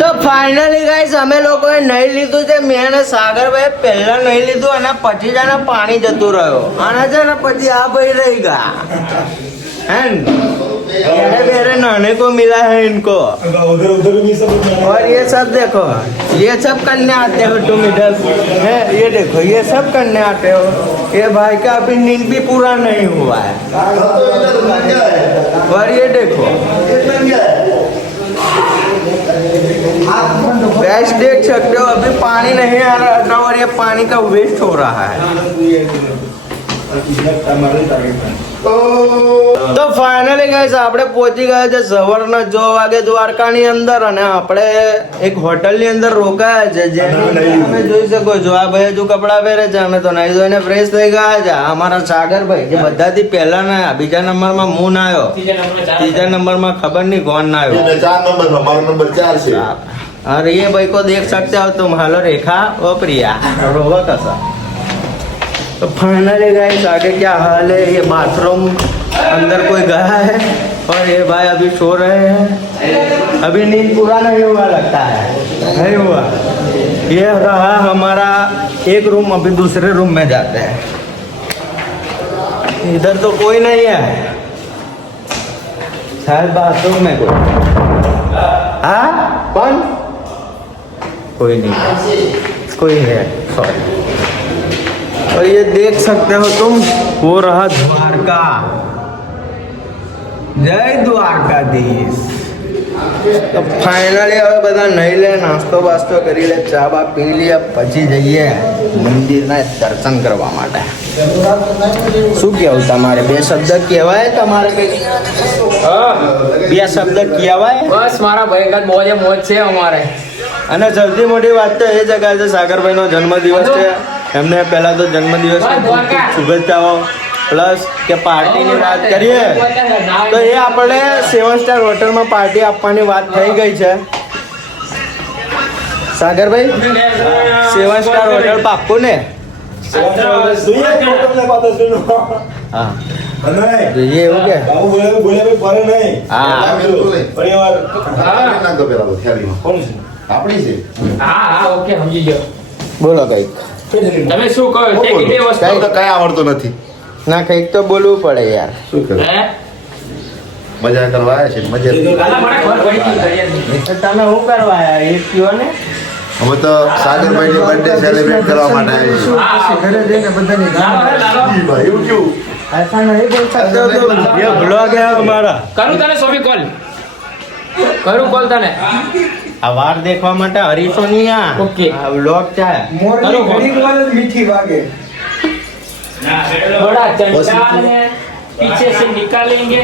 તો finally guys અમે લોકોએ નહીં લીધું છે. મેં અને સાગરભાઈ પહેલા નહીં લીધું અને પછી જ પાણી જતું રહ્યો અને છે ને પછી આ ભાઈ રહી ગયા है बेरे नहाने को मिला है इनको उधर भी सब और ये सब देखो ये सब करने आते हो तुम इधर है ये देखो ये सब करने आते हो ये भाई का अभी नींद भी पूरा नहीं हुआ है और ये देखो गैस देख सकते हो अभी पानी नहीं आ रहा था और ये पानी का वेस्ट हो रहा है. તો ફાઇનલી ગાઈસ આપણે પહોંચી ગયા છે સવારના 6 વાગે દ્વારકાની અંદર અને આપણે એક હોટલની અંદર રોકાયા છે જેનું તમે જોઈ શકો છો. આ ભાઈ હજુ કપડાં પહેરે છે, અમે તો નાઈ ધોઈને ફ્રેશ થઈ ગયા છે. અમારા સાગરભાઈ જે બધાથી પહેલા ના બીજા નંબરમાં હું ના આવ્યો, ત્રીજા નંબરમાં ખબર નહીં કોણ ના આવ્યો, 4 નંબરમાં મારો નંબર 4 છે. अरे ये भाई को देख सकते हो तुम. हेलो रेखा ओ प्रिया रोवा कैसा. तो फाइनली गाइस आगे क्या हाल है. ये बाथरूम अंदर कोई गया है और ये भाई अभी सो रहे हैं. अभी नींद पूरा नहीं हुआ लगता है, नहीं हुआ. ये रहा हमारा एक रूम. अभी दूसरे रूम में जाते हैं. इधर तो कोई नहीं है, शायद बाथरूम में कोई. हाँ कौन? कोई नहीं, कोई है सॉरी. और ये देख सकते हो तुम वो रहा द्वारका. जय द्वारकाधीश. तो फाइनली હવે બધા નહીં લે, નાસ્તો બાસ્તો કરી લે, ચા બા પી લે, પછી જઈએ મંદિરના દર્શન કરવા માટે. શું કહેવું તમારે? બે શબ્દ કહેવાય તમારે? કઈ બે શબ્દ કહેવાય? બસ મારા ભાઈ મોજે મોજ છે અમારે. અને સૌથી મોટી વાત તો એ જગ્યા છે સાગરભાઈનો જન્મદિવસ છે. એમને પહેલા તો જન્મદિવસની શુભેચ્છાઓ પ્લસ કે પાર્ટીની વાત કરીએ તો એ આપણે 7 સ્ટાર હોટલમાં પાર્ટી આપવાની વાત થઈ ગઈ છે. સાગરભાઈ 7 સ્ટાર હોટલ પાક્કું ને? હા જોઈએ એવું કે બોલો કઈક. તમે શું કહો તે કેટલી વસ્તુ તો કઈ આવડતું નથી ના કંઈક તો બોલવું પડે યાર. શું કરું? હે મજા કરવા આવ્યા છે મજા. કાલા મને ખબર પડી ગઈ કરી. તો તમે શું કરવા આવ્યા એ કયો ને. અમે તો સાગરભાઈની બર્થડે સેલિબ્રેટ કરવા માટે આવ્યા ઘરે જઈને બધાની છીએ. એવું કેવું? ऐसा नहीं बोल सकते हो तो ये ब्लॉग है हमारा. કરું તને સોમી કોલ કરું કોલ તને. આ વાર देखવા માટે હરીશો નહીં આ. ઓકે. આ વ્લોગ છે. કરું કોલ. મીઠી વાગે. थोड़ा चंचल है, पीछे से निकालेंगे.